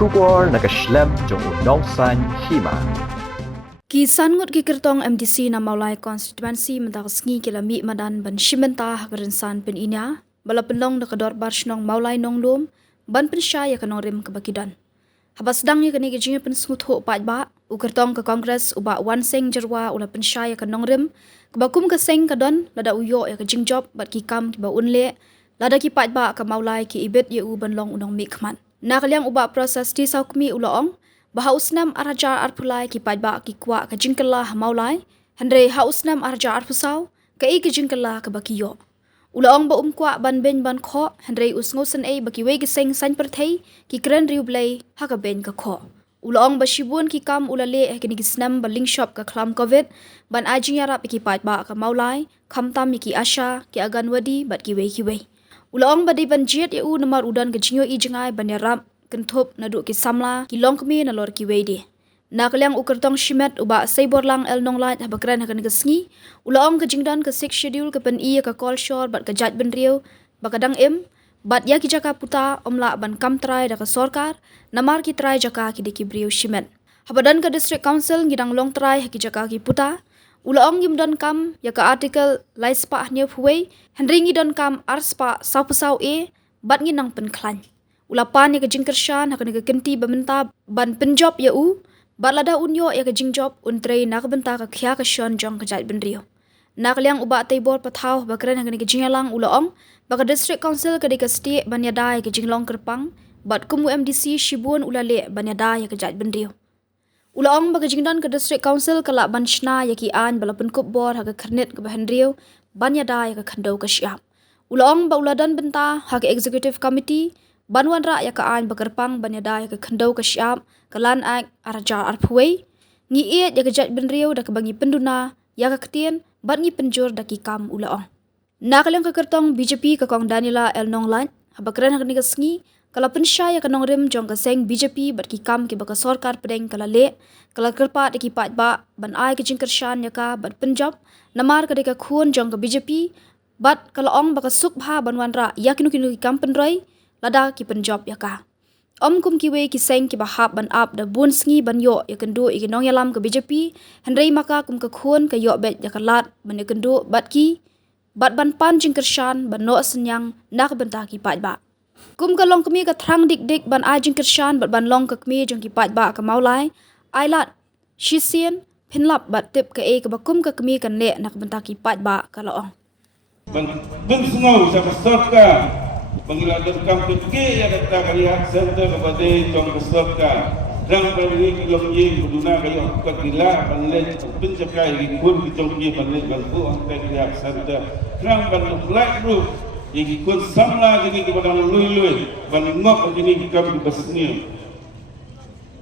Shubor nakaslem jong unongsan hima. Kisan ngut ki kertong MDC na Maulai constituency mentak sngi kilami madan ban shimenta hakarinsan pen inya bala penlong na kador barshnong Maulai nonglom ban pensya ya kanong rim kebakidan. Habas dang ya kani gijing pen sngut ho pat ba u kertong ke kongres uba wan seng jerwa ula pensya ya kanong rim kebakum ke seng kadon lada uyo ya kejing job bat ki kam ki ba unle lada ki pat ba ke Maulai ki ibet ya u ban long unong mikman. Nakaliang uba proses ti saukmi ulaong Bahausnam arajar arpulai ki padba ki kwa ka jingkala Maulai Andre hausnam arajar arpusau ka i ki jingkala ka bakiyo Ulaong ba kwa ban ben ban kho Andre usngosan ai baki we giseng san perthei ki kren riu blai ha ka ben ka kho Ulaong ba shibun ki kam ulale ki nigisnam ba link shop ka klam covid ban ajing yarap ki padba ka Maulai khamtam ki asha ki aganwadi bat ki we Ulaong ba di ban jiet ya u namar udan ka jingyo i jingai ban yarap kentup nadu ki samla ki long kami na lor ki weidi nakaliang ukertong shimet uba saibor lang el nong light habakran hakan gesngi ulaong ke jingdan ke six schedule ke pen i ke call shore bat ke jat ben riu bakadang im bat ya ki jaka puta omla ban kam trai da ke sorkar namar ki trai jaka ki diki briu shimet habadan ke district council ngidang long trai ki jaka ki puta ulaong gimdan kam ya ke artikel laispa new huwei hendringi don kam arspa saupasau e bat nginang pen klan Ulapan ya ke jingkershan hakan ke kenti bamenta ban penjob ya u balada unyo ya ke jingjop untrei nak benta ka khya ka shon jong ka jat benrio nakliang uba taibor pathau bakran hakan ke jingalang ulaong baka district council ka de ka state banyada ya ke jinglong kerpang bat kumu MDC shibun ulale banyada ya ke jat benrio ulaong baka jingdan ka district council kala banshna ya ki an bala penkup bor ha ka kharnet ka bahenrio banyada ya ka khandau ka syap ulaong ba uladan benta ha ka executive committee Banwan ra ya kaan bakarpang banyada ya ke khandau ka syap kalan ak araja arphuwei ngi iet ya ke jat benriu da ke bangi penduna ya ka ketien bat ngi penjur da ki kam ulaong nakalang ka kertong BJP ka kong Daniela El Nonglan habakran hak ni ka sngi kala pensya ya ka nongrim jong ka seng BJP bat ki kam ki baka sarkar pedeng kala le kala kerpa da ki pat ba ban ai ke jingkershan ya ka bat penjob namar ka de ka khun jong ka BJP bat kala ong baka sukbha banwan ra ya kinu ki kam penroi lada ki penjob ya ka kum ki we ki seng ki bahap ban up da bun sngi ban yo ya kendu i nong yalam ke BJP hendrei maka kum ka khun ka yo bet ya ka lat ban ya kendu bat ban pan jingkershan ban no senyang nak benta ki pat ba kum ka long kemi ka thrang dik ban a jingkershan ban long ka kemi jong ki pat ba ka Maulai ai lat shisien pinlap bat tip ka e ka bakum ka kemi kan le nak benta ki pat ba ka laong ban sungau sa kasarka Pangilagad kang tutki ya kata kalihat serta kepada jom keserta rang beri kilong ye kuduna kayo kakila panlet pencakai ikun kijong ye panlet bantu angkai kalihat serta rang ban light roof ikun samla jadi kepada lui ban ngok jadi kami besni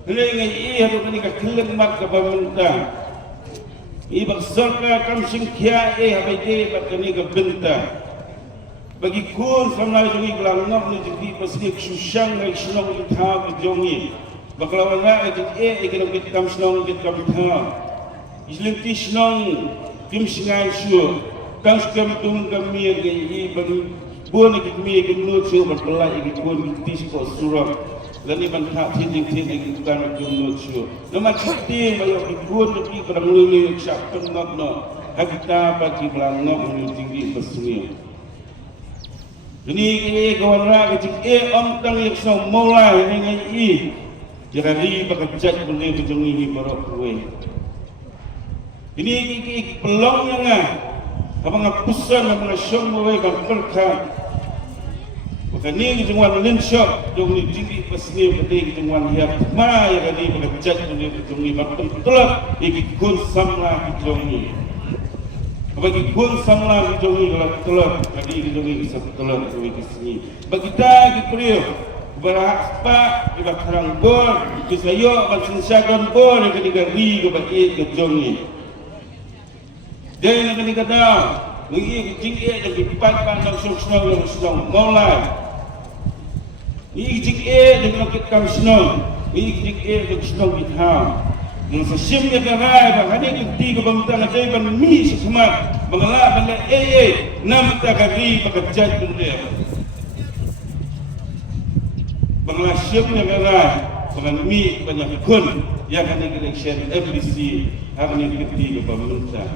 ngai ngai harus ni kakilan mak kepemerintah ibang serta kam singkia habide bat kini kebenta bagi kun samlai jongi kelang ngok ni jadi pasti susang ngai snong ni tha ke jongi baklawan na jadi ikan kit kam snong kit kam tha islim ti snong kim singai su kang skam tum kam mi ge i bagi buan ki mi ke nu su berkelai ki buan ti ko surah lani ban tha tin ki kan ki nu su nama ti bayo ki buan ki kadang lu sak pen ngok no hakita bagi kelang ngok ni tinggi besni ini kawan rakyat kecil om tang yang song Maulai dengan i jadi bakajat beli kejong ini barok kue ini pelong yang apa ngapusan apa ngasong Maulai kan perka bukan ni kejongwan lenshop jong ni tinggi pesni peti kejongwan hiap ma ya kali bakajat beli kejong ini barok telak ikut samla kejong ini bagi kun samla ki jongi kalau telur kadi ki jongi bisa telur ki sini bagi ta ki priyo berapa ki bakrang bor ki sayo ban sinsagon bor ki digari ki bagi ki jongi dai ni kata ngi ki jingi ki pipat pan dan sung Maulai ni jingi de ki kam sno ni jingi de sno ki ha Nung sa siyem niya karay, bakani kunti ko bang tanga jay ban mi sa sumat, bangala bala nam takari bakajat kung liya. Bangala siyem niya karay, Pengami banyak kun yang akan election MDC akan diketi ke pemerintah.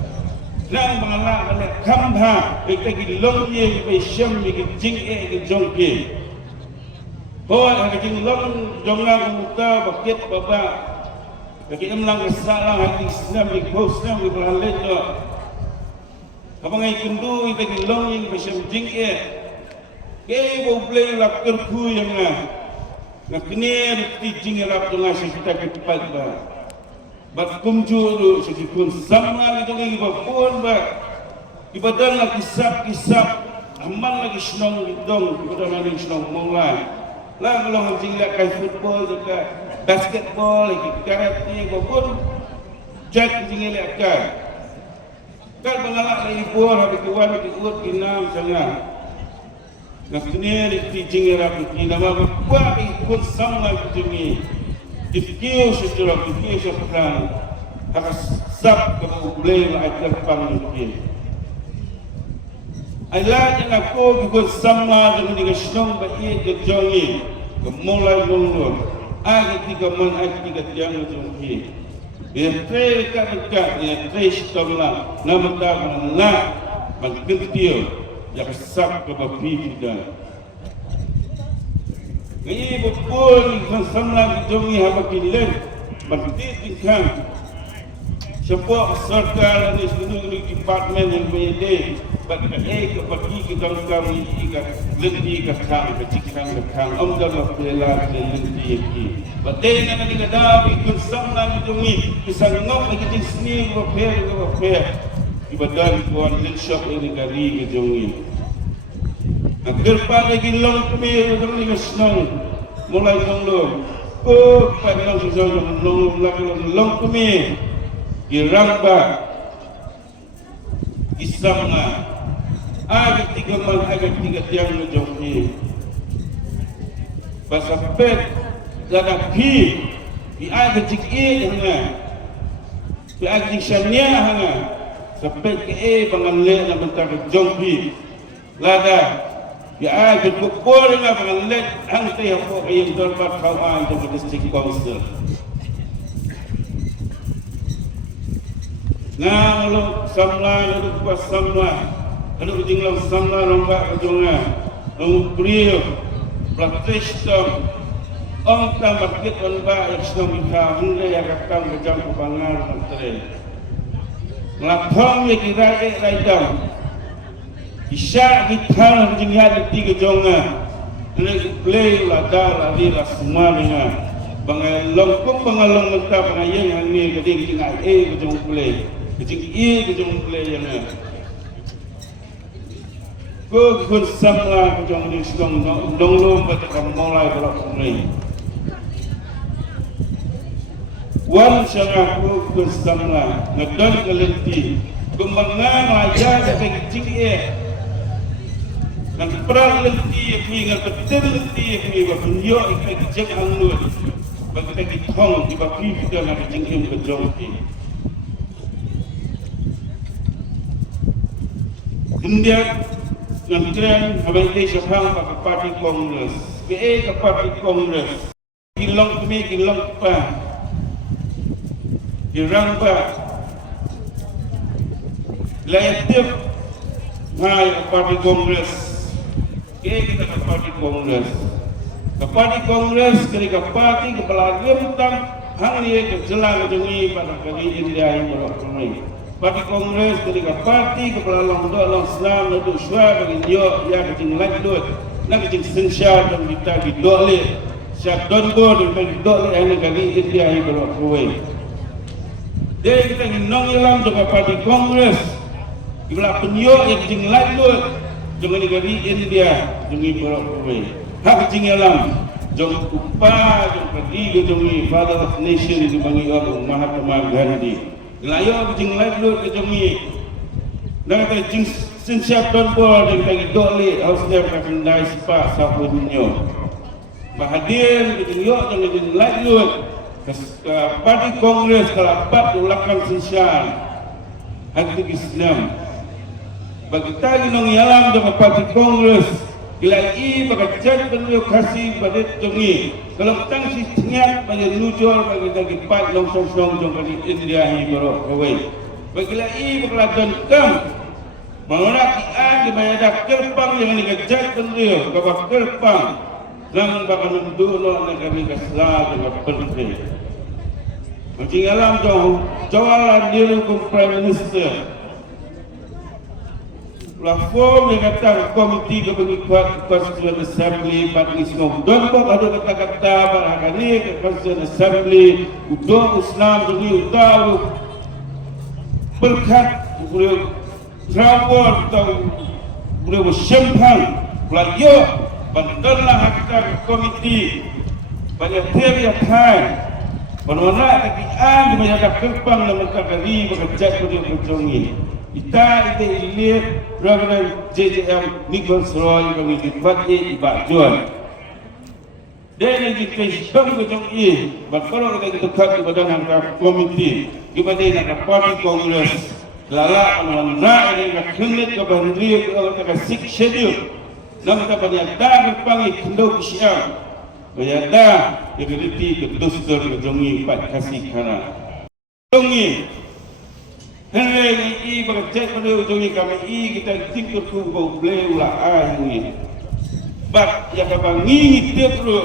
Nang mengalah pada kambha bagi long ye bagi syam bagi jing ke jongke. Bawa bagi jing long jongang muta baket baba bagi emlang kesalah hati Islam bagi Islam bagi berhalin lo. Abang ay kundu bagi long ye bagi syam jing ke. Kaya boleh lah kerku yang nak kena dijing rap dengan kita kepat bah. Bat kumju tu sekipun sama itu lagi bapun bah. Ibadah lagi kisap aman lagi senang dong ibadah lagi senang mulai. Lah kalau jing lah kayak football juga basketball lagi karate bapun jack jing lah kan. Kan mengalak lagi buah habis tuan habis urut kinam sangat. Nak kena dijing rap ni nama apa ikut sama kejumi difikir secara fikir seperti harus sab kalau boleh ajar panggilan ayat yang aku ikut sama dengan dikenal baik kejongi kemulai dulu ayat tiga man ayat tiga tiang kejumi yang terdekat yang tersetulah nama tahu nak mengkentil yang sab ke bapi kita. Ini betul sama kejumi haba kilen berarti kan sebuah serkal ini seluruh departemen yang berbeza bagi bagi kita kami ikat lenti kekang kecikan kekang amdal bela lenti ini. Berarti nak kita ikut sama kejumi bisa ngok lagi sini berapa ibadah tuan linshop ini kari kejungi. Agar lagi long kami orang ni senang mulai long. Oh pada long senang long kami diramba islamna agak tiga tiang kejungi. Pasapet ada pi di agak cikir hanga di agak syania hanga sampai ke pangalet nak bentar jongpi lada ya ada kupur dengan pangalet hang teh apa yang dorbat kawan untuk district council nah lalu samla lalu pas samla lalu jinglang samla rombak kejonga lalu beliau praktisam orang tambah kit rombak yang sedang minta hingga yang akan kejam kebangar menteri Melapang yang kira raidam isyak kita jengat tiga jonga ini play lada ladi lah semua dengan bangalong pun bangalong mentah bangayang ini keding jengat kejong play kejong play yang ko kun samla kejong ni sedang donglom pada mulai berlaku wan sangat aku bersamla ngedon kelenti kemenang aja dari jingye dan perang lenti yang betul lenti yang berunjuk ikat jeng anglut bagi kita thong di bawah kita nak jingye berjongki India yang keren habis siapa pakai parti Kongres ke parti Kongres kilong kami kilong apa dirangka layaknya hai parti Kongres kita ke parti Kongres ketika parti kepala rentang hang dia kejelang jengi pada kali ini dia yang berlaku parti Kongres ketika parti kepala long Islam untuk suara bagi dia yang kecing lanjut nak kecing sensyar dan kita didoleh siap donbor dan didoleh yang kali ini dia yang berlaku dia kita nong ilam juga parti Kongres ibarat penyok yang jing lanjut jangan negeri India jangan berapa hak jing ilam jangan upah jangan pergi jangan father of nation di bagi Abu Mahatma Gandhi layak jing lanjut jangan dan kita jing sensiap donbor dan kita dole harusnya akan naik sepak sabunnya bahagia jing yok jangan jing lanjut parti Kongres kalau dapat ulakan sensial hati Islam bagi tadi nong yalam dengan parti Kongres Ilai bagajat beliau kasih pada jongi. Kalau tang si tengah bagi nujur bagi dagi pat long song jong bagi India hi baro kawai. Bagi lai bagladan kam. Menolak di mayada kerpang yang digajat beliau kabak kerpang. Lang bakan dulu nak kami kaslah dengan penting. Macam alam jawalan dia hukum Prime Minister. Platform yang kata komiti kepengurusan Constituent Assembly bagi semua donbok ada kata-kata barangkali Constituent Assembly udang Islam jadi udang berkat beliau travel atau beliau bersyempang beliau bantulah kata komiti banyak tiap hari mana kegiatan di banyak kerpang dan mengkagari bekerja beliau berjongi. Ita lihat Reverend JJM Nicholas Roy bagi dipati ibajuan. Dan yang kita hitam kejong ini, berkorang kita dekat kepada angka komiti, kepada angka parti kongres, lala anak yang kenal kepada dia kepada six schedule, nama kepada dah berpanggil kendok siang, bayada kegeriti kedustur kejong ini pat kasih kana. Jongi. Henry bekerja pada ujungnya kami kita tinggal tu boleh ulah ini. Bak ya kabangi tiap tu.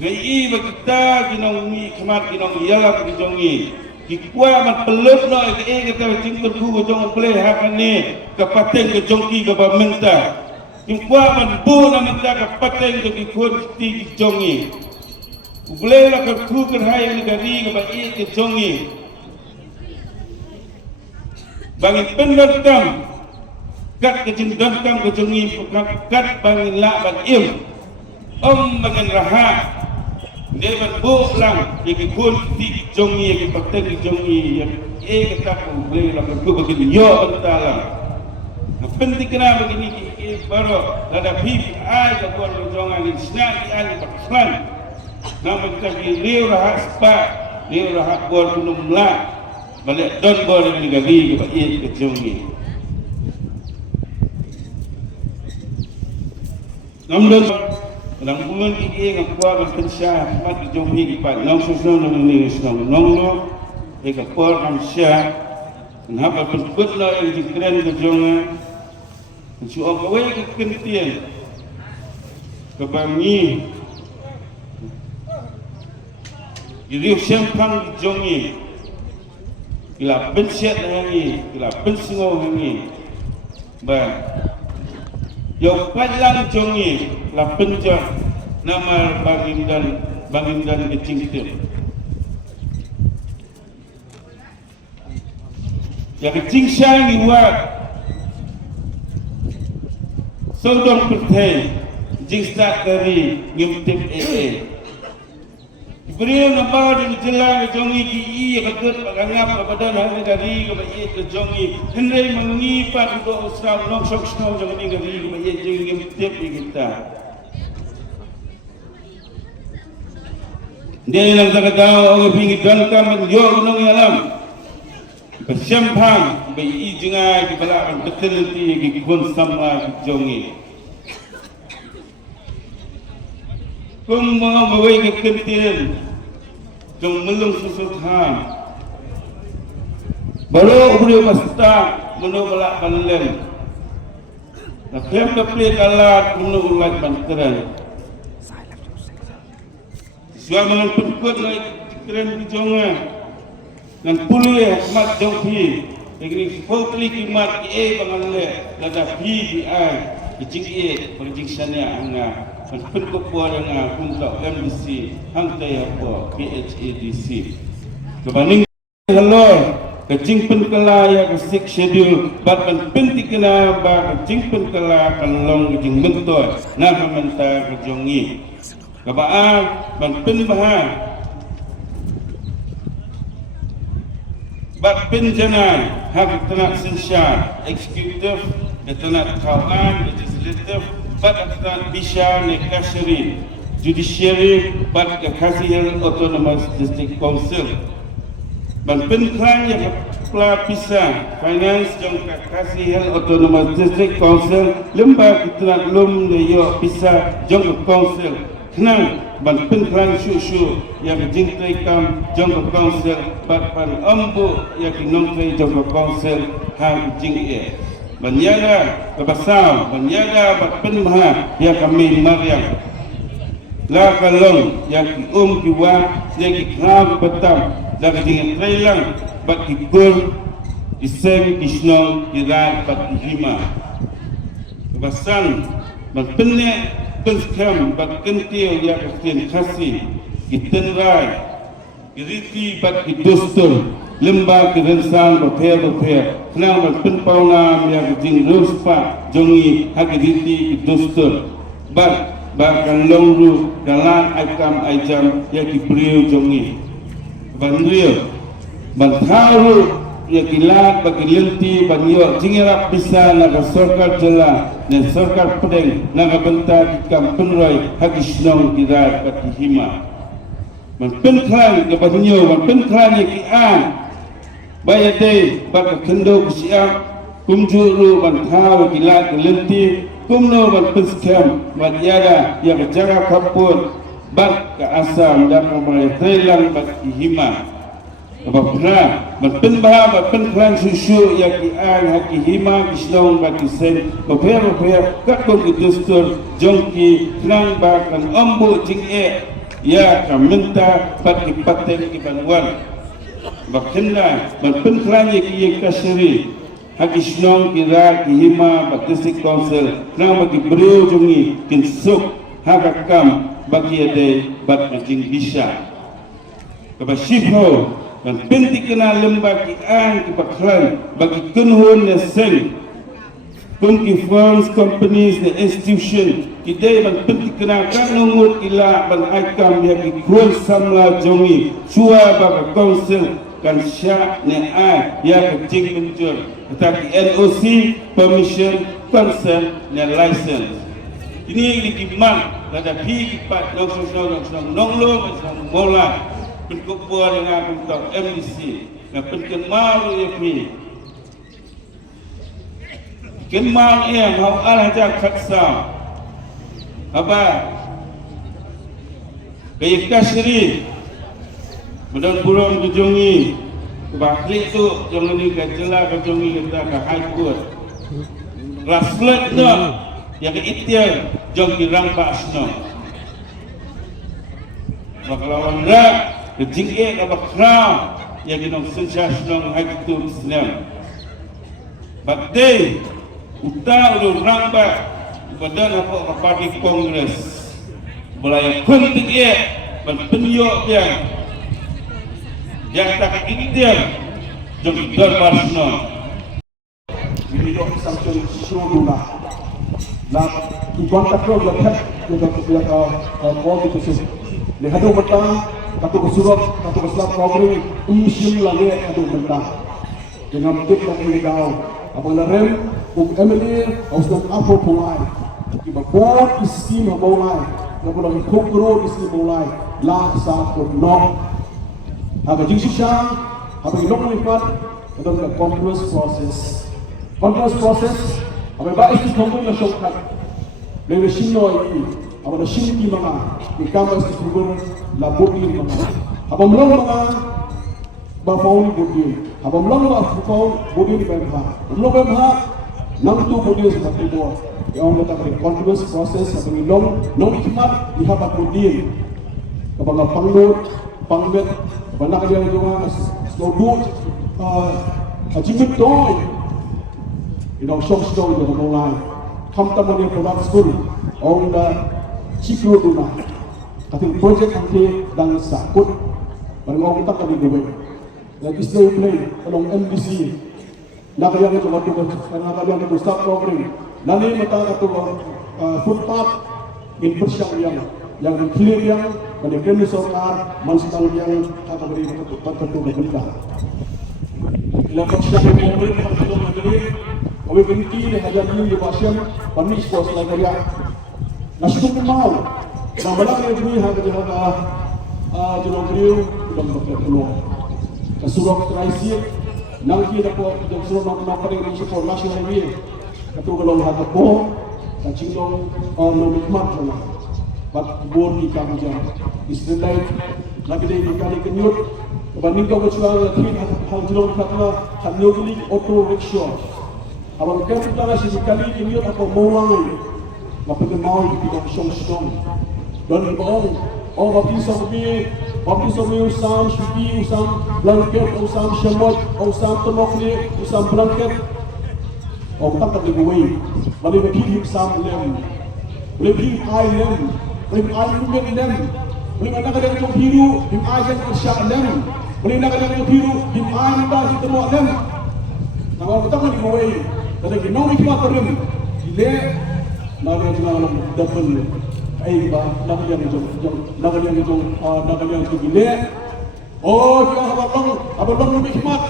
Ngai berkita kinong ni kemat kinong ialah ujungnya. Kikuat man peluk no kita tinggal tu ujung boleh hakan ni kapaten ke jongki ke bamenta. Kikuat man bu na minta kapaten ke kikun ti jongki. Boleh lah kerku kerhai negari ke baik ke jongki. Bagi pendekam kat kejendam kejongi kat bagi la ban im bagian rahat dia ban bulang iki kun ti jongi iki paten jongi yang kata boleh lah ku bagi yo bentalang penting kena begini baru ada pipi ai ke kuan jongan ni snag ai paklan nama kita liu rahat spa liu rahat kuan kunum la balik don boleh digari bagi kejongi. Namun dalam bulan ini ngapua berkensya mat kejongi kipat nong susun nong ni nong nong ekapor kamsya ngapa penput la yang dikeren kejongi suap kawe kekentian kebangi iriu sempang kejongi ila pensiat hangi ila pensingo hangi ba yo palang jongi la penjang nama bangindan kecingtir ya kecing syang iwat sodong pertai jing start dari ngimtip beliau nampak di jalan kejongi ki ketut pagangap kepada hari dari kebayi kejongi hendak mengipat untuk Islam nong sok snow jangan ini dari kebayi jengim tiap kita dia yang tak tahu orang pinggir dan kami yo nong alam bersyempang bayi jengai di belakang betul nanti kikun sama kejongi kum bawa kekentin jom melung susutan baru beliau pasta menolak banlen nak hem keplik alat menolak banteran suaman penkut naik keren dijongan dan pulih mat jongpi negeri fotli kimat bangalle lada pi kecing perjiksannya anga penkut puaranga untuk MDC hantai apa PHADC kebanding halor kecing penkelaya ke six schedule bat penting kena ba kecing penkela kalong kecing bentoy nah komentar kejongi kebaan ban penbahan bat penjanai hak tenak sensyar eksekutif tenak kawan legislatif bat tenak bisya nekasiri judiciary bat kekasihan autonomous district council ban penklan yang pelapisa finance jong kasih health autonomous district council lembaga kita lum de yo pisa jong council kenang ban penklan shu yang jintai kam jong council bat pan ambu yang nongtai jong council hang jing Banyaga kebasau, banyaga bat penmah yang kami mariam. La kalong yang kiwa yang kikram betam, la kejingan trailang bat kikul, kiseng kisnong kirai bat kihima. Kebasan bat penek penskam bat kentil yang kesian kasih, kitenrai, kiriti bat kidustul. Lembah kerensan berpihak kenal berpenpau ngam yang jing ruspa jongi hagiriti dostor bahkan longru dalam aikam aijam yang diberiu jongi bandriu bantaru yang kilat bagi lenti banyo jingerap bisa naga sorkar jela dan sorkar pedeng naga bentar ikam penrai hagisnong kirat kati hima penklan kebanyo penklan yang kian bayade bak kendo siap kumjuru bantau kilat lenti kumno ban penskam madiara yang jaga kapur bak ke asam dan ramai thailand bak hima apabila berpenbah berpenklan susu yang kian haki hima kisnong bak sen beper kakun idustur jongki kenang bakan ombu jing'e ya kamenta bak ipaten ibanwan Bakinda berpenklan yang kasiri hagisnong kira kihima baktisik council nang bagi beriu jungi kinsuk hagakam bagi ade bat majing bisa kabasifo dan penting kena lembagi an kipaklan bagi kunhun neseng kunki firms companies the institution kidai ban penting kena kanungut ila ban aikam yang kikuan samla jungi chua bagi council kan syak ne ai ya kecing muncul tetapi NOC permission consent dan license ini dikiman ada pi kipat langsung nonglo macam mola penkupur dengan untuk MDC dan penkemar ya pi kemar yang mau alah jak khatsa apa kayak kasri Mudah burung kejongi kebaklik tu jangan ni kejela kejongi kita ke high court raslet tu yang keitir jong kirang pak asno bakalawan rak kejing'e kabakram yang kinong sensasnong high court senam bakde uta ulu rangba badan apa parti kongres belai kuntik berpenyok yang yang tak intiam jom darbarsno ini dok sampai suruh lah kontak lo lekat kita biar kau itu sih lihat tu petang katu kesurat katu keselap kau isim lagi katu petang dengan mungkin lagi kau apa lerem MLA harus nak apa mulai kita buat isim mulai kita lagi kokro isim mulai lah satu nok Haba jingshang, haba ilong lipat, ito ang continuous process. Continuous process, haba ba ito kongkong na shortcut. Lele shino iti, haba na shinki mga, ikama ito siguro labot yung mga. Haba mlang mga bafaw ni Budin, haba mlang mga bafaw Budin Bemha. Mlang Bemha, nang tu Budin sa matibor. Yung mga continuous process, haba ilong, nung ikimat, ihaba Budin. Kapag ang panglod, pangmet, banyak dia juga slow achievement toy shock stone dia mulai kamta mo dia product school on the ciklu tuna kating project angke dan sakut barang kita kali duwe dan display play along MDC nakaya nito waktu nakaya nito start program nani mata to food park in Persiang yang clear yang mendekat sokar mansal yang kata beri tertentu berita. Lepas siapa yang beri tertentu beri, kami berhenti di hadapan di pasien panis pos lagi ya. Nasi tu mau, nama lagi ini harga jaga jelang kriu dan berkeluar. Kasurok Traisi, Nangki na po, yung sunod na paring rin siya po, National Highway, katugalong hatapo, kachingong nomikmat na. Pag-bor ni kami dyan. Israelite, nagday ni kami kanyot, kabaning daw ka siya natin, hanggang katna, kanyogli auto rickshaw. Abang kaya na siya si kali kanyot ako mawangay, mapagamaw yung pinakasyon-syon. Dan baong, baptisa kami usam syuki, usam blanket, usam syamot, usam temokli, usam blanket. Tak ada gue. Boleh bagi usam lem. Boleh bagi air lem. Boleh bagi air rumen lem. Boleh nak ada yang biru, him air yang bersyak lem. Boleh nak ada yang biru, him air muda di tempat lem. Nama tak ada gue. Tapi kita nak ikut perim. Gile, nak yang jangan double. Nak yang gile. Oh, dia abang lebih hikmat.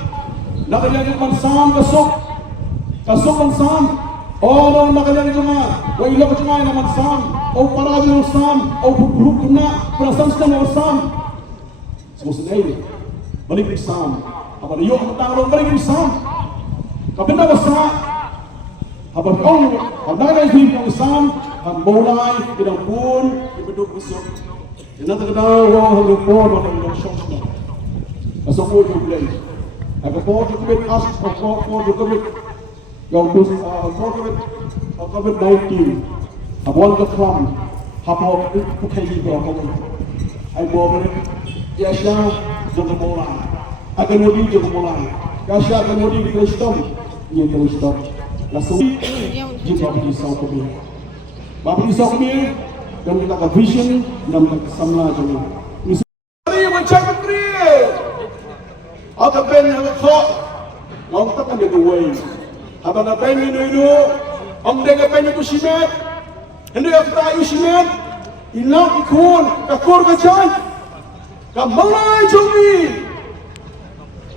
Nak yang mansam kasok mansam. Oh, nak yang cuma. Wah, ilah cuma yang mansam. Oh, para yang mansam. Oh, buruk kena perasaan sedang mansam. Semua sedih. Balik mansam. Apa dia yang tanggung balik mansam? Kapenda besar. Apa kau? Apa yang hidup mansam? Mulai tidak pun dibeduk besok. Yang terkenal wah report orang shopnya. Asal pun juga. Aku pun juga ask for juga. Yang bus COVID-19. Abang kelam. Apa bukan juga aku. Aku bawa ya syah jangan mulai. Akan mudi jangan mulai. Kasih akan mudi di Kristen. Ia Kristen. Langsung jika pergi South Korea. Bapa Isau kami dan kita ke vision dan kita samla jadi. Ini macam menteri. Ada pen yang kok, orang tak ada dua. Ada pen ini, orang dengan pen itu simet. Hendak kita ayu simet, ilang ikon, kakor kacan, kamalai jumi.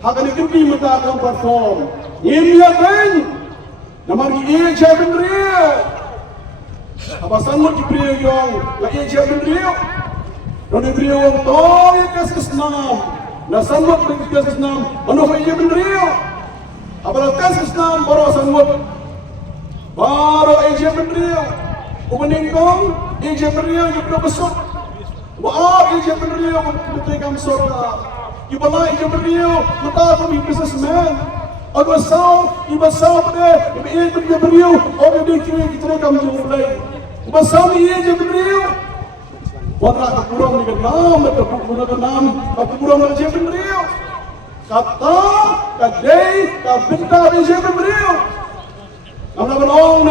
Akan ikut mata akan perform. Ini pen, nama ini jadi menteri. Apa sangat diberi yang lagi jadi beliau, dan beliau yang tahu yang kes-kesnam, dan sangat beri kes-kesnam, mana yang beliau, apabila kes-kesnam baru sangat, baru yang beliau, umeningkong yang beliau yang berbesar, wah yang beliau bertekam surga, ibalah yang beliau mata kami businessman. Aku ibasau pada yang beliau, orang kita kami mulai. Basami ia je beliau. Wala kurang ni kenam, kenam, kurang je beliau. Kata, kadai, kabinta je beliau. Nama benong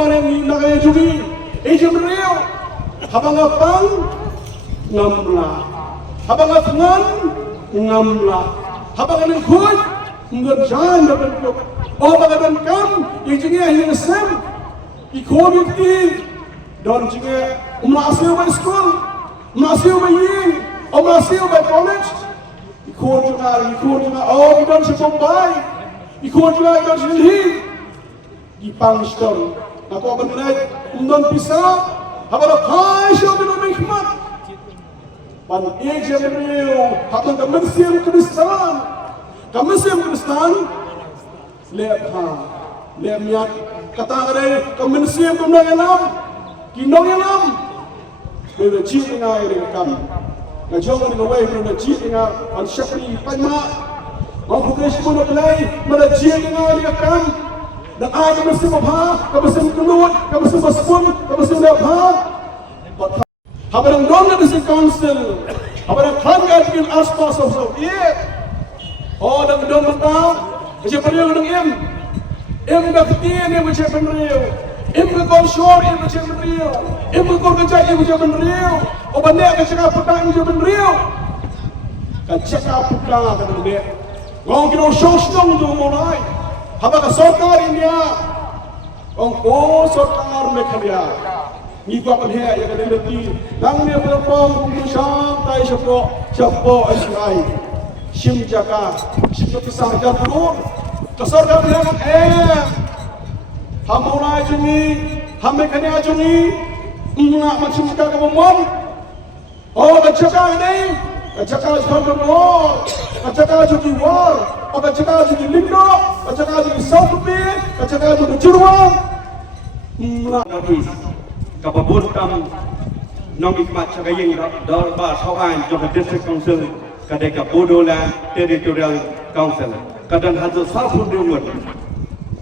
na kaya jugi, je beliau. Habang apang, ngamla. Habang apangan, ngamla. Habang anengkut, ngerjain dapat kau. Oh, bagaimana kam, yang yang sem, ikut dan juga umrasio by school, umrasio by yin, umrasio by college. Ikut juga, oh kita di Bombay, ikut juga kita di Delhi, di Pakistan. Aku akan melihat bisa, apabila Aisyah bin Hikmat, pan Asia beliau, akan ke Mesir Kristan, lihat lihat kata ada ke Mesir kemenangan. Kindong yang lam, mereka ciri dengan air kami. Ngajongan dengan wahai mereka ciri dengan al-syafri panma. Mampu kesh pun berlai, mereka ciri dengan air kami. Dan air kebersih mabha, kebersih keluar, kebersih baspun, kebersih mabha. Habarang dong na si council, habarang tanggal kin aspas of Soviet. Oh, dan dong mentau, macam periuk dengan dah ketian yang macam periuk. Ibu kau short, ibu macam beriau. Ibu kau kerja, ibu macam beriau. Oh banyak kecakap petang, ibu macam beriau. Kecakap petang, kata dia. Kau kira sosong tu mulai. Apa sarkar India? Kau sarkar Meghalaya. Ni kau akan hea, ya kata dia. Lang dia berpong, syam, tai syapo, esrai. Shim jaka, shim pisah jatuh. Kesarkar dia ham mulai jungi, ham mekanya jungi, enggak macam kita kemudian. Oh, kecakap ini, kacaka Iskandar, kacaka jadi war, kacaka jadi lindo, kacaka jadi South Bay, kacaka jadi Juruang. Notis kapabur kam nong ikmat cakayeng darbar sawan jog district council kadeka Bodoland territorial council kadan hasil sabun rumut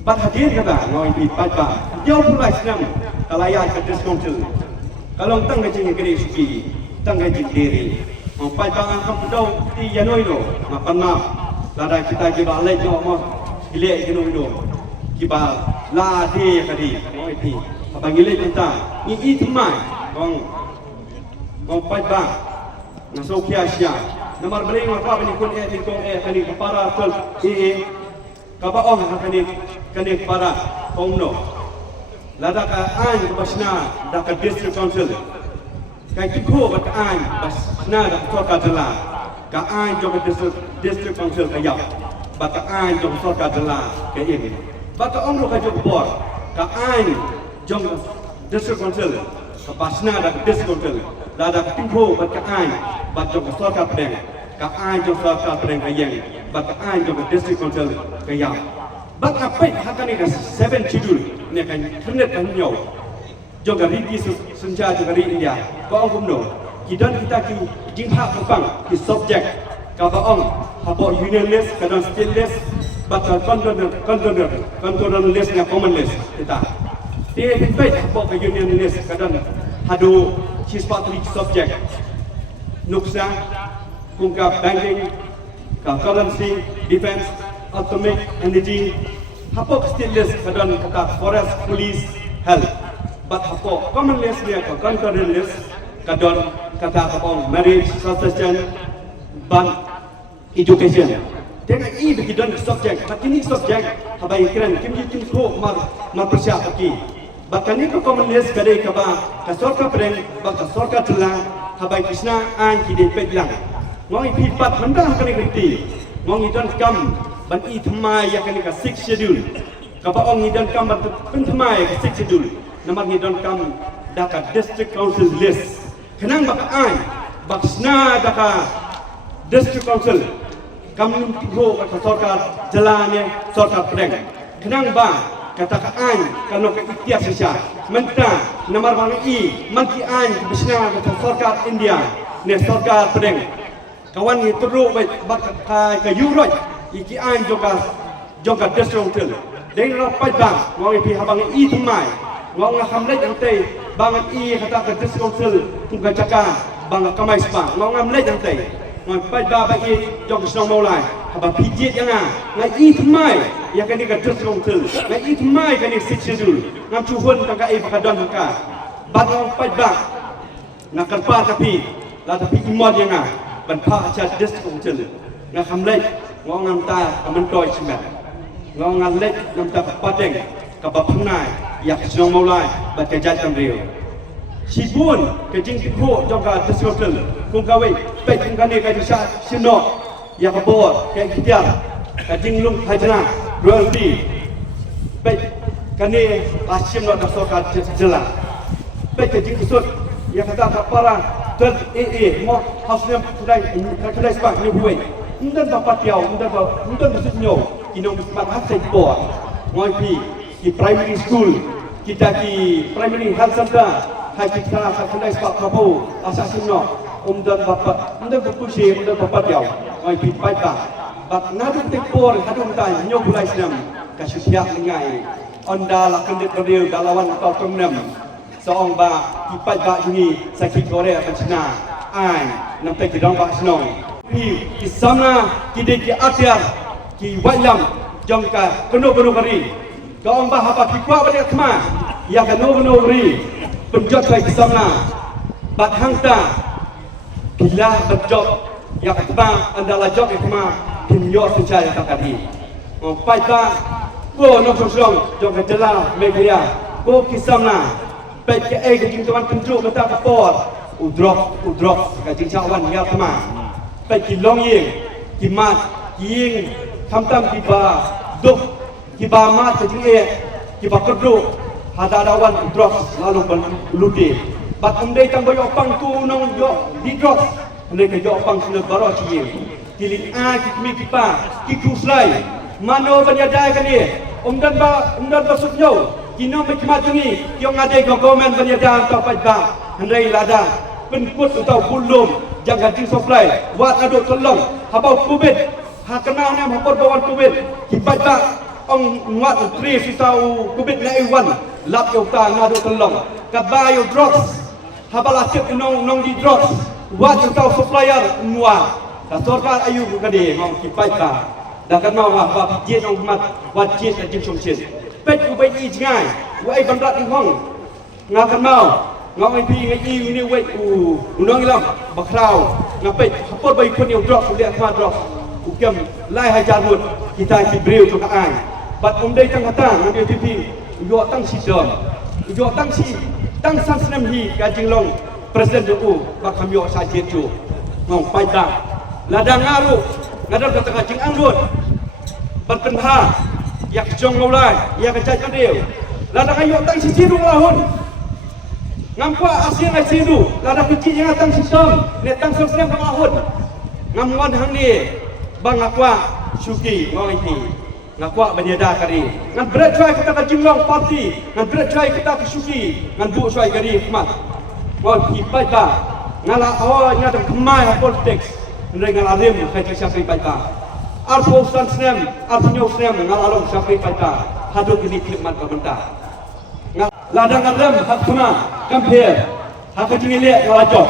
pat hadir kata ngoi pi patba jauh pulai senam kalaya ke district council kalong tang ngajeng gede suki tang ngajeng diri mau patba angkam pedau di yanoilo mapan map lada kita kiba lej no mo ile kinoilo kiba la de kadi ngoi pi panggil kita ini temai kong patba nasok Asia nomor beli apa ni kun ni kong kani para tol kaba ong kani para kong no lada ka an basna da ka district council kai tikho ka an basna da ka jala ka an jo ka district council ka yap ba ka an jo ka jala ka ini ba ka ong lo ka jo bor ka an jong district council kapasna da district council lada timho bat ka ai bat jong sorka preng ka ai jong sorka preng ka yang bat ka ai jong district council ka yang bat apai hakani da 7 schedule ne kan thnet kan nyo jong ri di senja jong ri India ko ong no kidan kita ki jingha pang ki subject ka ba ong habo unionless kadang stainless bat control less na common less kita dia baik apa ke union list kadang hadu siswatri subject nuksa kungkap banking currency defense atomic energy apa still list kadang kata forest police health but apa common list dia ke concurrent list kadang kata apa marriage succession ban education dengan ini begitu subject makini subject habai keren kim yitin ko mar persiap lagi bahkan ini common list kadai kaba kasorka preng baka sorka telang habai kisna an kide pedlang ngongi pipat hendak kani kriti ngongi dan kam ban i thmai ya kani ka 6 schedule kaba ong ni dan kam ban thmai ka 6 schedule namar ni dan kam daka district council list kenang baka an baksna daka district council kam ho ka sorka jalane sorka preng kenang ba kata kaan kalau ke ikhtiar saja mentah nomor bang i manki an bisna kata sarkar India ne sarkar pedeng kawan ni teruk bak ke Europe iki an juga district deng rapat bang mau pi habang i thmai mau ngamlej ante bang i kata ke district tungga caka bang kamai spa mau ngamlej ante mau pai ba bagi jog snong maulai haba pijit yang ngai i thmai ya kan ni ka district ngai i thmai kan ni 6 schedule ngam chuhun tangka e pakadon ka batong pai ba ngakan pa tapi la tapi imod yang ban pa cha district nga khamlej ngong ngam ta aman toy chimet ngong ngam lej ngam ta pateng ka ba phnai yak snong maulai ba ka jat tam riu sibun ke jing ko jongka district kung kawai pe kung kane ka disa sino ya ka bo ke kitia ka jing lung hajna royalty pe kane asim no da soka jela pe ke jing sut ya kata ka para dan mo hausnya kedai spak ni buai ndan dapat yau ndan besinyo inong mak hasai bo ngoi pi ki primary school kita ki primary health center hai kita ka kedai spak kapo asasin no dan bapak ndan berpusi ndan dapat yau ngoi pi pai ka bak ngadu tekpor hadung tai nyok bulai senam ka syusiak ngai onda la kendit kodil dalawan atau tomnem seong ba kipat ba ini sakit Korea China ai nam te ki dong ba snong pi ki samna ki de ki atyar ki wayam jongka keno kari ka ong ba hapa ki kwa ba khma ya keno ri penjot kai ki samna bat hangta bila bejok ya katba andala jok khma kimyo secai takadi pai ta ko no song jongka jela megaya ko ki samna baik ke ke jing tuan penjuk kata kapor udrop ka jing chawan ya kama baik ki long ying ki mat ying tham ki ba duk ki ba mat jing ki ba keduk hada dawan udrop lalu ban ludi bat amdai tam boyo pang tu nong yo di drop Anda ke Jepang sudah baru cie. Kili kimi kipa, kikuslai. Mano banyadai kan dia. Umdan basuknya. Kino mikmatungi. Yang ada government banyadai untuk pajak. Hendai lada. Penkut atau belum. Jangan supply. Wat aduk tolong. Habau kubit. Hakenau ni hapor bawan kubit. Kipajak. Ong wat 3 sisau kubit na iwan. Lap yung ta aduk tolong. Kabayo drugs. Habal acip nong di drugs. Wat yung tau supplier mua. Sorkan ayu kadi ngong kipajak. Dan kan mau apa dia nong mat wat dia tajim songsin. Pet ubai i jingai. Wai bandrat ing hong. Ngakan mau. Ngau ai pi ngai i ni wei unong ilam bakrau. Ngapet hapor bai kun yang drop lihat ma drop. Ukem lai hajar mut kita kibreu tu kaan. Bat umdai tang kata ngambil TV. Yo tang si dom. Yo tang si tang san senam hi kajing long presiden du bakam yo sa jetu. Ngong pai dak. Ladang ngaru ngadap kata kajing anggut. Berpenha yak jong mulai yak kecai kadeu. Ladang ayo tang si jiru lahun. Ngampa asin ai sidu, ladang kecil yang tang sistem, ne tang sosrem lahun. Ngamuan hang ni bang akwa syuki ngoi ti. Ngakwa banyada kari. Ngan berat cuai kita ke jimlong parti, ngan berat cuai kita ke syuki, ngan bu cuai kari hikmat. Ngoi hipai ta. Ngala awal nyata kemai politics. Ndai ngal alim kai siapa ipata. Arpo san snem, arpo snem ngal along siapa ipata. Hadu kini hikmat pemerintah. Ladang alam hak kena kampir hak kecilnya ngelajok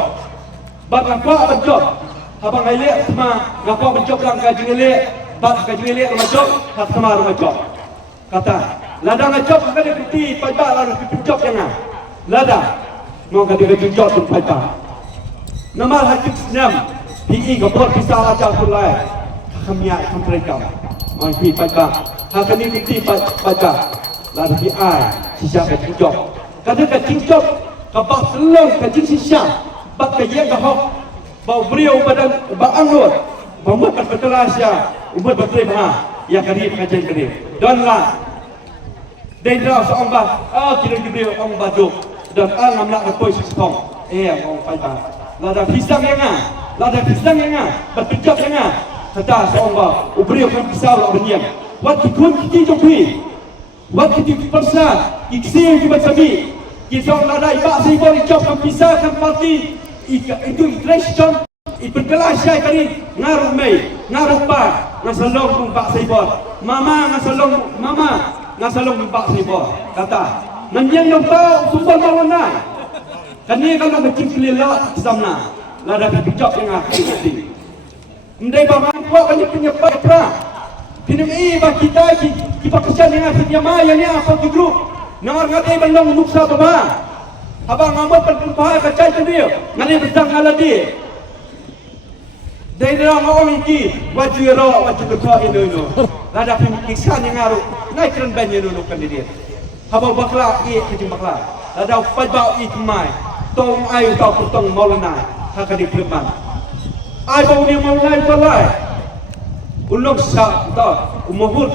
bak ngapa berjob habang ngelak sama ngapa berjob lang kecilnya bak kecilnya ngelajok hak sama ngelajok kata ladang ngajok hak ada putih pajak ladang berjob jangan ladang mau kata berjob tu pajak nama hak senam PE gopor bisa ajar tulai khamia kampreka mai pi pajak hak ini putih pajak ladang PI sisa kecil kadang kecil kabah telung kecil sisa bak kaya kahok bau beriau badan baang luar bau berkelasya umur berterima ya karib kajian karib dan lah dendra seorang bah kira beriau orang baduk dan ngamlak rapoi sesetong orang pajak lada pisang yang berpijak yang kata seorang bah beriau kan pisau lah berniam wat kikun kiki jompi wat kiki persa kiksi yang sabi kisah lada ibak sehingga dicop kan pisah kan parti itu election iperkelas saya kali ngaruh mei ngaruh pak ngasalong pun pak sehingga mama ngasalong pak sehingga kata nanjang yang tahu sumber mawanai kan ni kalau macam kelila samna lada dicop yang akhir mendai bang kuat banyak penyebab pra pinum bagi kita kita kesan dengan akhirnya maya ni apa di grup nomor ngatai belum nuksa bapa abang ngamut pertumpahan kacai tu dia ngani besang aladi dari orang orang ini wajib berkah ini lada pemiksan yang ngaruh naik keren banyak dulu kan dia abang bakla kecil bakla lada fajbau ikmai tong ayu tau potong maulana hak di firman ai bau ni maulai balai ulung sa tau umur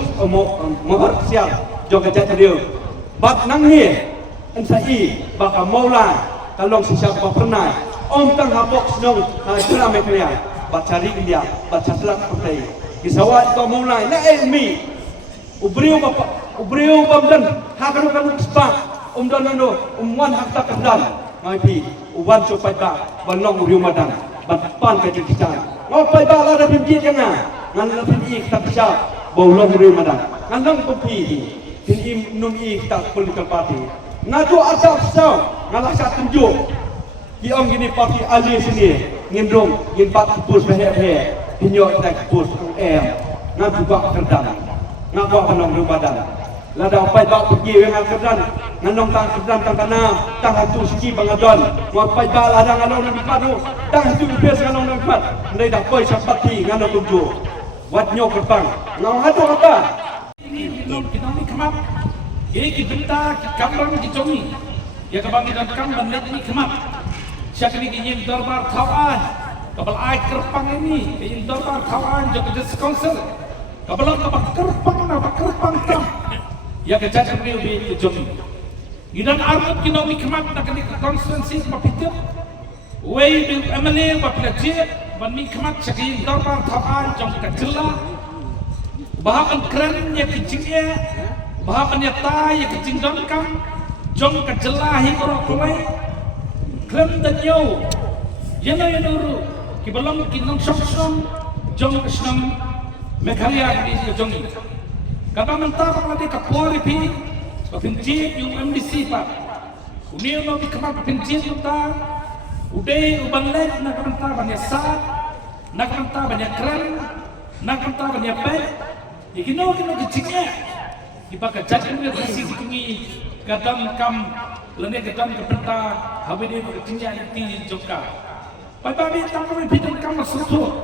siap jong kacai dia bat nang ni ensai baka maula kalong sisa pa pernah om tang hapok senong kira meklia bat cari dia bat selak pakai kisawat to maula na elmi ubriu bamdan hakanu kan spa dan nando wan hak tak kendan ngai pi uwan copai ta balong ubriu madan bat pan ka kita ngopai ba la da pimpi jangan ngan la pimpi tak bisa bolong ubriu madan ngan pimpi Tim nungi kita political party. Ngadu asal sao, ngalah sak tunjuk. Kiong gini parti ali sini, ngindung, ngin pat kupus behe-behe, pinyo kita kupus ngadu bak kerdan, ngaku penong rubadan. Lada pai bak pergi dengan kerdan, nganong tang kerdan tang tanah, tang hatu suci bangadon. Ngapai bak lada nganong nabi padu, tang hatu bibes nganong nabi pad. Ndai dak pai sapati nganong tunjuk. Wat nyok kerpang, ngau hatu apa? Kita ni kemap, kita benda kambang di jongi, ya kambang dan kambang ni kemap. Siapa ni ingin dorbar kawan, kabel air kerpang ini, ingin dorbar kawan juga jadi skonsel. Kabel kerpang nama kerpang tam, ya kerja sendiri di jongi. Idan arut kita ni kemap nak ni konstituensi mapitir, Wei bil amane ba plaje ban mi khamat chaki darbar thapan jong kajla bahapan kran ya kijingya bahapan ya ta ya kijing don kam jong kajla hi ro kolai kran da yo yana yanuru ki balam ki nong song jong krishnam meghalaya ki jong kaba mentar lagi kapori pi pinjit yung MDC pa uniyo no di kama pinjit ta uday uban lek na kamanta banyak sat na kamanta banyak kran na kamanta banyak pet ikino kiciknya ibaka jajan dia kasih kingi kadam kam lene kadam kapenta habide kiciknya ti joka pai babi tamai bidang kam susu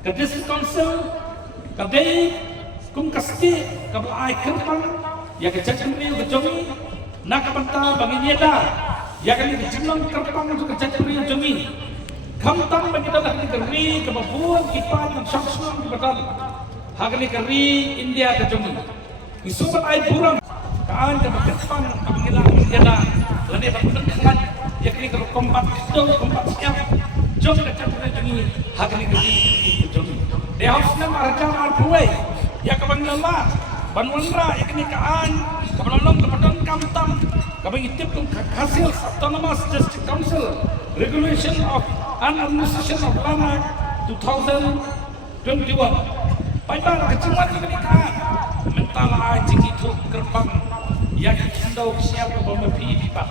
kadis council kadai kum kasti kabel ai kerpang ya kejajan dia kejongi nak kapenta bagi niada ya kali kejimlang kerpang untuk kejajan dia jongi kamtam bagi dah ni keri kebabuan kipan dan syamsun kebetal hakali keri India kejongi isubat ai burang kaan kebakepan abangila niada lane bakkan ya kali kompat itu kompat siap jong kejajan dia jongi hakali keri kejongi dia harusnya marjan arpuai ya kabangila banwanra ya kini kaan kabalong kapadon kamtam kabang itip kung hasil autonomous district council regulation of and administration of land 2021 paibar kecimat kini kaan mental ai itu gerbang yang kendau siapa pemapi pipa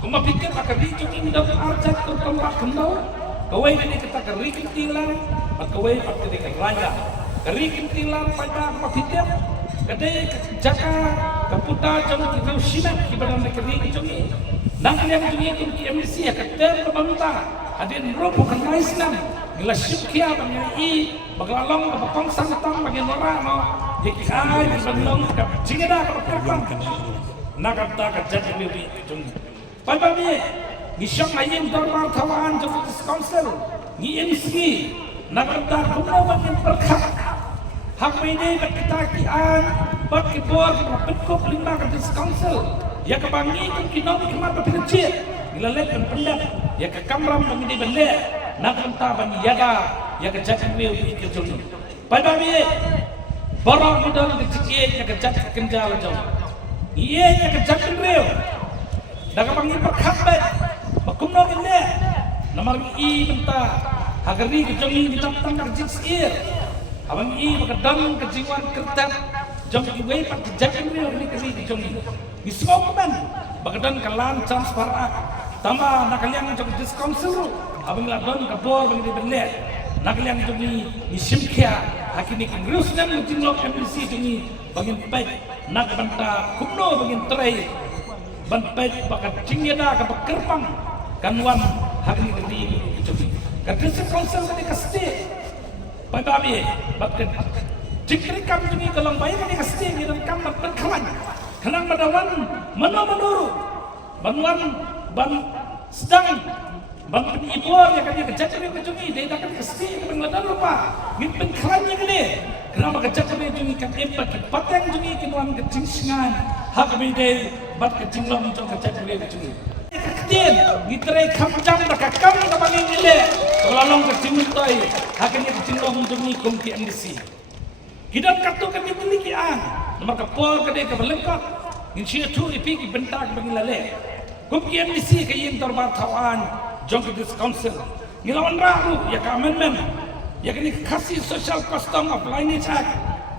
pemapikir akan dijungi dalam arjat tertempat kendau kawai ini kita keri kentilan kawai pakai dengan raya keri kentilan paibar pemapikir kadai jaka kaputa jong kita sinak kibaran negeri jongi nang yang jongi ki MDC ya kater pemanta adin ro bukan naisnam gila syukya bang i baglalong ka bakong santam bagi nora no dikai banlong ka jingeda ka perkan nakapta ka jadmi bi jongi pai babi ni syok ayem darbar thawaan jong council ni MDC nakapta kuno bagi perkan hak ini kita kian bak kibor petkop lima ke council ya kebangi kun kinom kemar berpikir ilalek dan pendak ya ke kamram bagi bele nak entah bagi yaga ya ke jajan weu ke jong pada bi borong modal ke cikye ya ke jajan kenjal jong iye ya ke jajan weu dak bangi perkhabat bakumno bele nomor i entah hagari ke jong ditantang kerjikir abang i makadam kejiwan kertas jom iwe pak jajan real ni kali jom ni semua man bagadan kalan chance para tama nakaliang jom discouncil abang ladon kabor bagi belet nakaliang jom ni simkia hakini kingrus nam jinlok MDC jom ni bagi baik nak banta kumno bagi terai ban baik bakat jingyada ka kerpang kanwan hakini kali jom ni kadis council ni kasti pai babi bakkan jikri kam juni dalam bayi ni kasti ni dan kam berkawan kenang madawan menuru banwan ban sedang ban ibor ya kan dia kejadian ni juni dia tak kasti penglada lupa ngin penkalannya gede kenapa kejadian juni kan empat pateng juni kinwan kecing singan hak bide bat kecing lam jong kejadian juni kektian ngitrai kamjam dak kam ka bali nile lalong kecing toy haknya kecing lam juni kum ki MDC hidup kartu kami memiliki nomor kapol kedai keberlengkap insya tu ipi ki bentak bangilale kum ki MDC ke yang darbar tawan jong ke council ngilawan rahu ya ka amendment ya kini kasih social custom of lineage act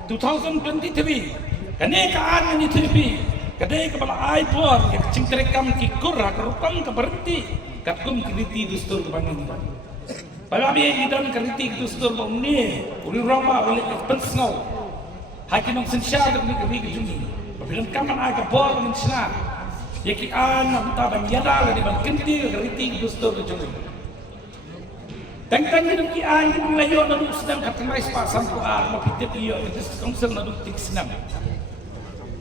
2023 kene ka an ni tipi kadai kepala ai por ya kecing terekam ki kurra kerupang ke berhenti kakum kriti dustur ke bangin pada abi idan kriti dustur bangni uli roma uli pensno hakin ng sensyal ni kri ke juni bilang kaman ai ka bor ng sna ya ki an ng tabang yada ni bang kriti kriti dustur ke juni tangtang ni ki an ni layo na sedang katmais pasan ko mapitip iyo this council na tik sinam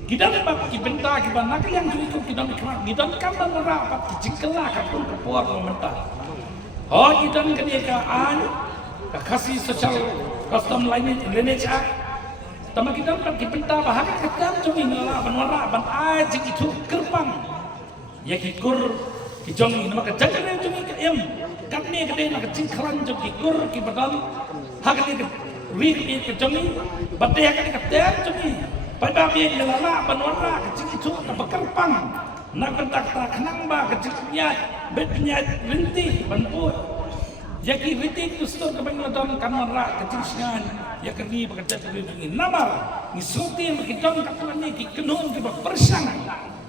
kita dapat kibenta kibanak yang juli ko kidan kemar kidan kaman rapat jingkela kapun kapor mentah oh kidan kedekaan kasih social custom lineage act tama kidan pat kibenta bahag kidan jumi ngala banwara ban aji itu gerbang ya kikur kijong ini maka jangan jumi ke em kat ni kene nak cing klan jong ki kur ki badal hak ni ri ki ke jong ni bate hak ni kater jong ni pada bi lala banwara cing itu ka bakarpang nak bentak tak kenang ba ke cingnya betnya rinti banpu Yaki ritik kustur ke bangladon kanwara ke cingsingan ya kini bekerja di namar ni suti makidon katuan ni ki kenun ki bersang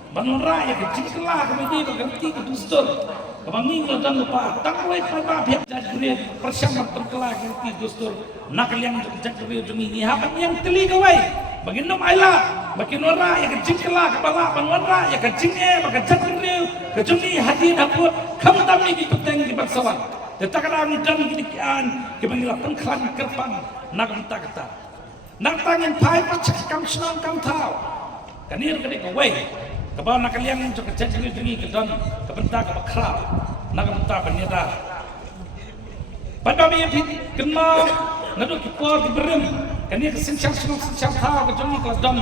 banwara ya ke cingkelah ke medi bekerti ke kustur kebangi ngladon lupa takwai pada biak jadi persang berkelah ki kustur nak yang jadi ni hapan yang teli kawai baginom aila baginora ya ke cingkelah ke bala banwara ya ke cingnya bekerja ke juni hadir aku kamu tami ki tuteng di bersawat Detakkan dan kinikian kebangila pengklan kerpang nak bentak kata nak tangan pai pacak kam senang kam tahu kanir kedik away kebal nak kalian untuk kerja tinggi kedon kebentak kebakrau nak bentak banyada pada biar kenal nado kipor diberem kanir kesencang senang sencang tahu kejongi keladon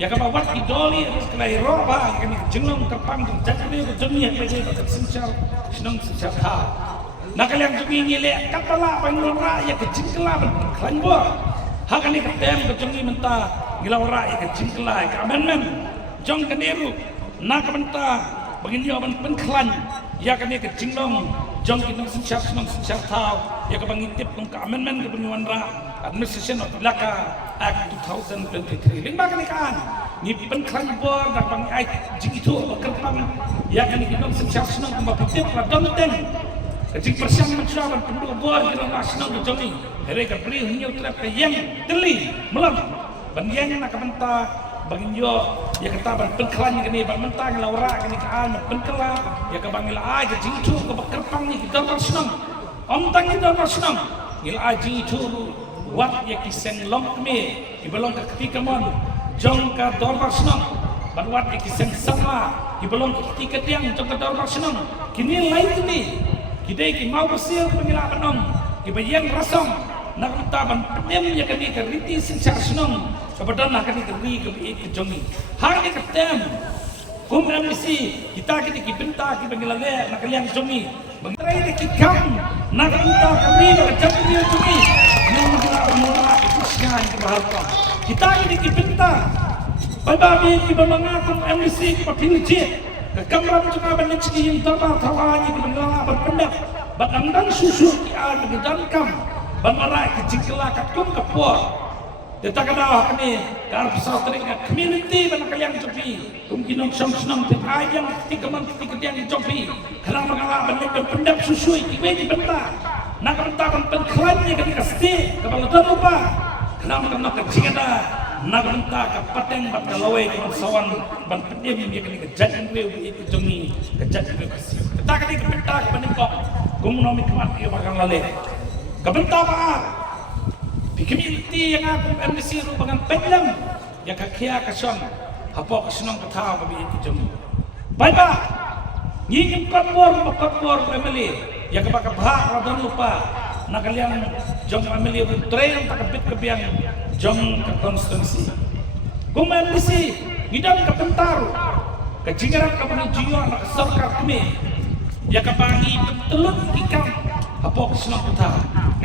ya kabawat idoli kelai roba kanir jenglong kerpang kerja kejongi yang kerja kesencang senang sencang tahu nak kalian jungi ngilek katalah banglora ya kecingkela klan bo hak ni katem kejungi menta ngilawra ya kecingkela ka amendment jong keniru nak menta bagin yo ban penklan ya kani kecingdong jong kinong sincap tau ya ka bangitip kung ka amendment ka bangwanra administration of Laka Act 2023 lingba kani kan ni penklan bo nak bang ai jingitu kerpang ya kani kinong sincap kung bapitip la donteng Kecik persang mencawan penduduk buat di dalam nasional berjami. Mereka beri hinyau terhadap yang teli melam. Banyak nak mentah bagio ya kata pengkelan ni ban mentah ngelawra kini kaan pengkela ya ka bangila aja jintu ke bekerpang ni kita nasional. Omtang kita nasional. Ngil aji itu wat ya kiseng long me ibelong ke ketika mon jong ka dor nasional. Ban wat ya kiseng sama ibelong ke ketika tiang jong ka dor nasional. Kini lain ni Kidai ki mau bersih pengila penom, kibayan rasam nak mentaban penem ya kini keriti sincak senong kepada nak kini keri kebi kejongi. Hal ni ketem, misi kita kini kibenta kibangila le nak kalian jongi. Bangrai ni kikam nak menta keri kerja kini jongi. Yang mengira mula ikusnya kibahalkan. Kita kini kibenta, bayi kibamangakum misi kibapilji. Kekamram juga banyak yang terbar tawanya di mengalah berpendak batangdan susu kian dengan kam bamarai kecingkelah kakum kapur detak dah kini karena pesawat teringat community banyak kalian cobi mungkin nong senang ayam ketika yang cobi karena mengalah banyak berpendak susu iwe di bentar nak bentar pengkelannya ketika seti kepala dan lupa karena mengenal kecing ada nak bentar kapateng bat kalawai konsawan ban pedim dia kini kejadian gue itu jongi kejadian gue kita kini kebentar kebeningkok gumunomi kemat dia bakal lale kebentar maaf di community yang aku MDC ru bangan pendam ya kakia kason hapok senang ketawa babi itu jongi bye bye ngingin kapor family ya kebakar bahak radon lupa nak kalian jong family train tak kebit kebiang jong ke konstitusi kumen misi ngidam ke pentaru ke jingaran ke penunjio anak serkar kami ya ke bangi telun kikam apok senang peta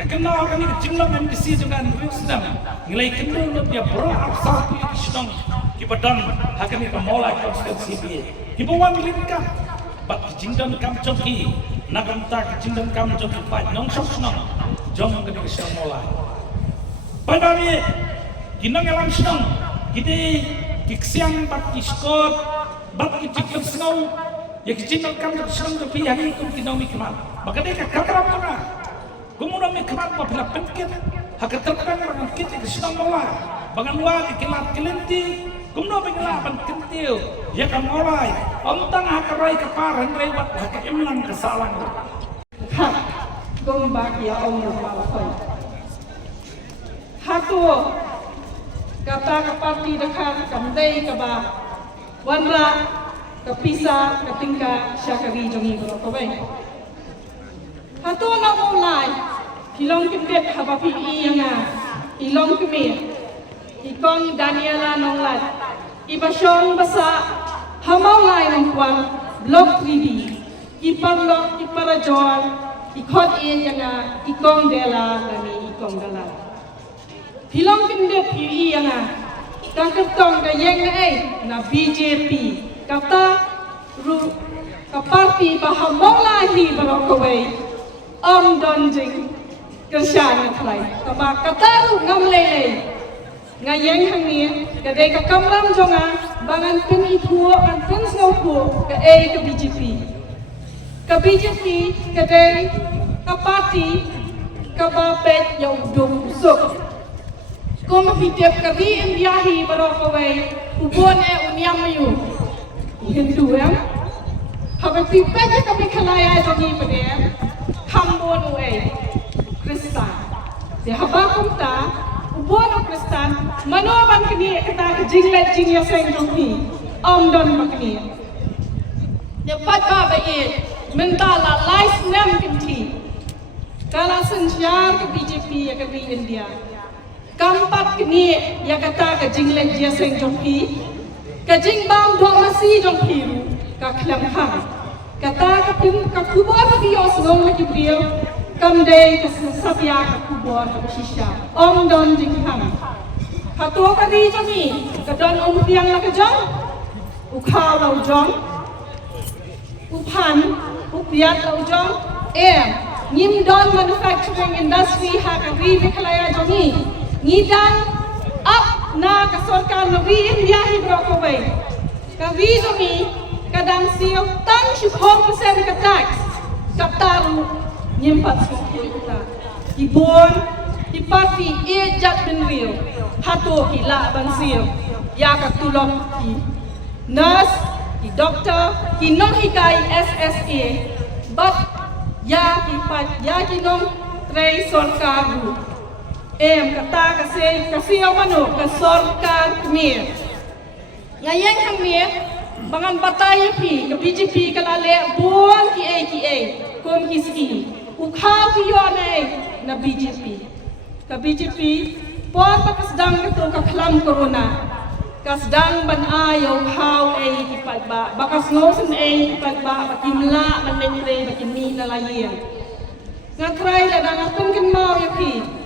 ya kenal kami ke jinglong MDC dengan sedang nilai kendul dia berap satu senang kibadan hakami ke mulai konstitusi biye kibawan lingkap bat jindan kam joki nagamta jindan kam joki pat nong sok senang jong ke dikasih mulai pada mi kinang alam senang kita kiksiang bat iskot bat kicik senang ya kicik kam senang tapi yang itu kinang mi kemat maka dia kakak apa kemudian mi kemat mau bila pengkit hak terpeng orang kita senang mulai bangan wa dikilat kelenti kemudian pengelapan kentil ya kan mulai ontang hak rai keparan lewat hak imlang kesalahan Gombak ya Om Malapay. Hatu kata kapati dekat kamdei kaba wanra kapisa katingka syakari jongi berokobay. Hatu na mulai kilong kimbet habapi iyanga ilong kemir ikong Daniela nonglat ibasyon basa hamaulay ng kwan blok 3D iparlok iparajon ikot yang ikong dela lani ikong dela. Pilong kende pi yang kang ketong ka yang na BJP kata ru ka parti bahamolahi barokaway donjing kersyaan khlai kaba kata ru ngamlele ngayeng hangi kadai ka kamram jonga bangan pin ithuo kan pin snowpo ka BJP kadai ka parti ka bapet yang dum suk kung mapitip kami Indiahi barokaway ubon unyam mayu Hindu habis pipet kami kalaya jongi pada kambon Kristan de habakum ta ubon Kristan manoban kini kata jinglet jingya seng jongi don makni de patba ba mentala lais nem kinti kala senjar ke BJP ya ke India kampat kini ya kata ke jinglet dia seng jongpi ke jingbam do masi jongpi ka khlam kham kata ke pin ka kubor bi os ngom lagi bil kam dei ke sapya ka kubor ka shisha don jingham hatu ka ri jami ka don piang la ke jong ukhaw lau jong uphan upiat lau jong nyim don manufacturing industry ha ka ri nikhlaya jongi Ngidan up na kasorkan na wi India hibrokaway. Kawi jongi kadang siyo tang 10% ka tax kaptaru nyimpat sukul kita. Ibon parti jat bin rio hato ki laban siyo ya katulong ki nurse ki doctor ki non hikai SSA but ya ki non tray sorkaru kata kasi mano kasorkar kmir ngayeng hangmir bangan batay pi ke BJP kalale buang ki kom kiski ukhaw ki yone na BJP ka BJP por pakasdang kato ka khlam corona kasdang ban ayo how ki pagba bakas nosen ki pagba bakimla manentre bakimi na layen ngatray la dangatun kin mau pi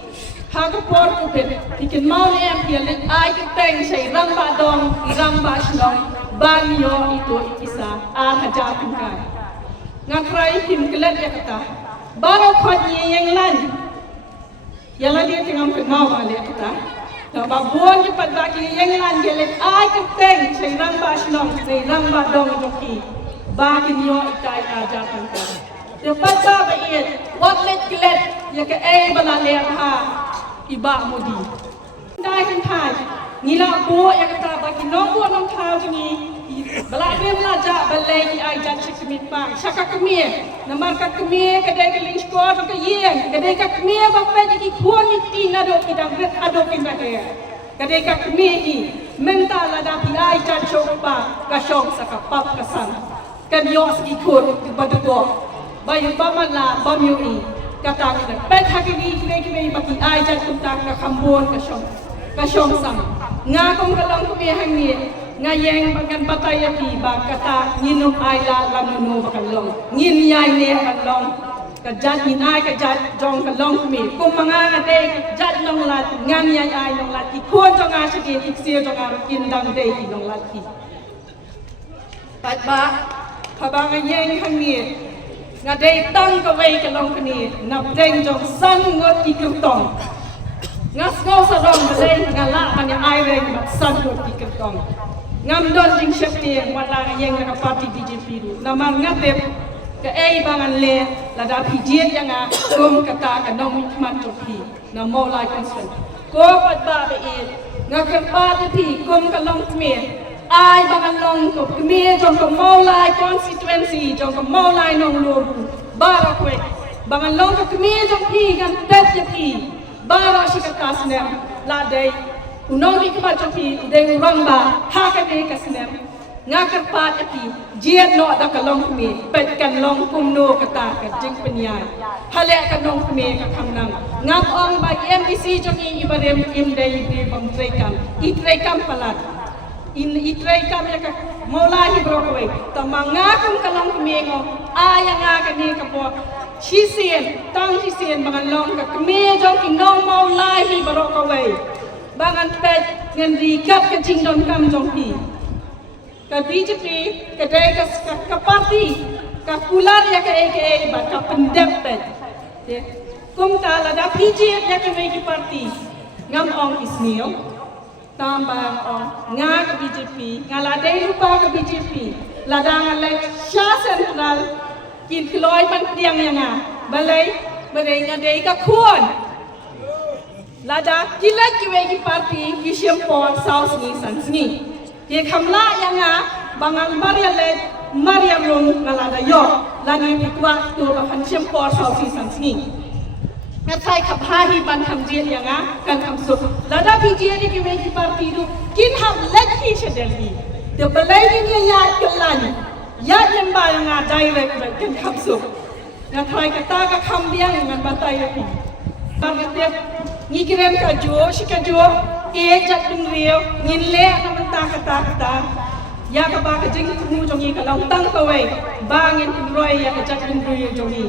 Haga por kupit, ikin mau ni pialit ay kiteng say ramba dong, iramba shlong, banyo ito ikisa, hajapin ka. Nga kray kim kilat ya kata, baro khot niya yang lan. Yala dia tingam kenau bali kata. Na babuan ni padbaki yang lan gelit ay kiteng say ramba shlong, say ramba dong joki, bakin yo itay hajapin ka. Dapat ba iyan, watlet kilat, ya ka balale ha. Iba mudi. Dai kan thai. Nila bo ya kata bagi nombo nom thau jini. Balai belajar balai ki ai jan sikmit pang. Saka kemie. Namar ka kemie kadai ke ling skor ka yeng. Kadai ka kemie bapai ki kuon ni tin ado ki dang ret ado ki bade. Kadai ka kemie ki mental ada pi ai jan chok pa ka shong saka pap ka san. Kan yos ki kur ki badugo. Bayu pamala bamyu kata kita pet hakini kini bagi ajar tentang ke kambon ke syong sang ngakong kalang kumihang ni ngayeng bagan bataya pi ba kata nginum aila lanuno bakalong ngin yai ne kalong kajat ngin ai kajat jong kalong kumi kum mga ngade jat long lat ngan yai ai long lat ki kuon jong asige iksir jong arukin dang de ki long lat ki pat ba kabang ngayeng hang ni ngadai tang kawai kalong kini napdeng jong san ngot ikrutong ngas ngau sadong balai ngala kanya aire mat san ngot ikrutong ngam don jing syakti wala yang nak parti BJP du namar ngatep ke bangan le lada pijiet yang kum kata ka nong mikman topi na molai konsen ko pat ba be ngakar pa pi kum kalong kmi ai bangan long ko kemie jong ko maulai constituency jong ko maulai nong lobu bara kwe bangan long ko kemie jong pi gan tet je pi bara shikatasnem la dei unong ri ka jong pi de ramba ha ka de kasnem ngakar pa pi jiet no da ka long kemie pet kan long kum no kata ka jing penyai hale ka nong kemie ka khamnang ngap ong ba MBC jong i ibarem im dei de bam trekam palat itray kami ka mulai brokaway tamanga kung kalang kumingo ayang aga ni kapo chi sien tang chi sien bangan long ka kme jong ki nong mau lai hi barok away bangan pet ngan ri kap ka ching don kam jong pi ka BJP ka dai ka party ka kular ya ka aka ba ka pendep pet kum ta la da PGF ya ka ki party ngam ong ismio tambang ong nga ka BJP ngala dai lupa ka BJP ladang alai sha central kin kloi ban priang yang balai ngadai ka khuan lada kilak kiwe ki party ki siampor south ni sansni ye khamla yang bangal maria rum ngalada yo lani pikwa tu ka han siampor south ni sansni ngatai khapha hi ban kham je yang kan kham su lada PGA ni kiwe ki party du kin ham lek hi shedel hi de balai ni ya kelan ya lemba yang direct kan kham su ngatai kata ka kham biang ngan batai hi banget ni kirim ka jo shikajo jat bin rio ngin le na menta kata ya ka ba ka jing mu jong ni ka long tang ka wei ba ngin roi ya ka jat bin rio jong ni